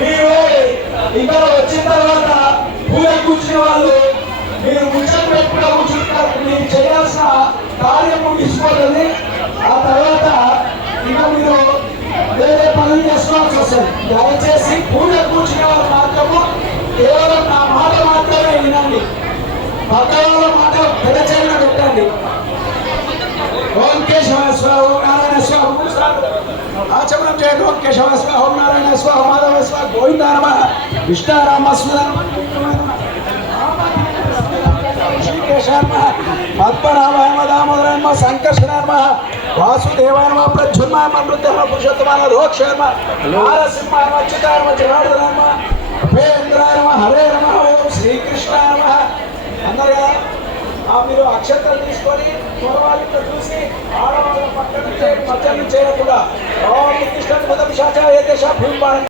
మీరు ఇక్కడ వచ్చిన తర్వాత పూజ కూర్చునే వాళ్ళు మీరు ముచ్చట పెట్టుకుని కూర్చుంటారు. మీరు చేయాల్సిన కార్యము తీసుకోవాలి. ఆ తర్వాత ఇక మీరు వేరే పనులు చేసుకోవాల్సి వస్తుంది. దయచేసి పూజ కూర్చునే వాళ్ళు మాత్రము కేవలం నా మాట మాత్రమే వినండి. భగవాన్ మాట పెదచైన పెట్టండి. ఓం కేశవాయ స్వాహ, ఓం నారాయణ స్వాహ, ఆచమనం చేయండి. ఓం కేశవాయ స్వాహ, ఓం నారాయణ స్వాహ, మాధవ స్వాహ, గోవింద నమః, విష్ణురామ పద్మనాభాయ నమః, దామోదరాయ నమః, సంకర్షణాయ నమః, వాసుదేవాయ నమః, ప్రద్యుమ్నాయ నమః, మృత్యుంజయాయ నమః, పురుషోత్తమాయ నమః, రోక్షాయ నమః, నారసింహాయ నమః, అచ్యుతాయ నమః, జనార్దనాయ నమః, ఉపేంద్రాయ నమః, హరే నమః, ఓం శ్రీకృష్ణాయ నమః. అందరు కదా మీరు అక్షంతలు తీసుకొని మగవాళ్ళతో చూసి ఆడవాళ్ళ పక్కన మధ్య చేయకుండా ఓం కృష్ణ పదం శాచ ఏదేశ భూమి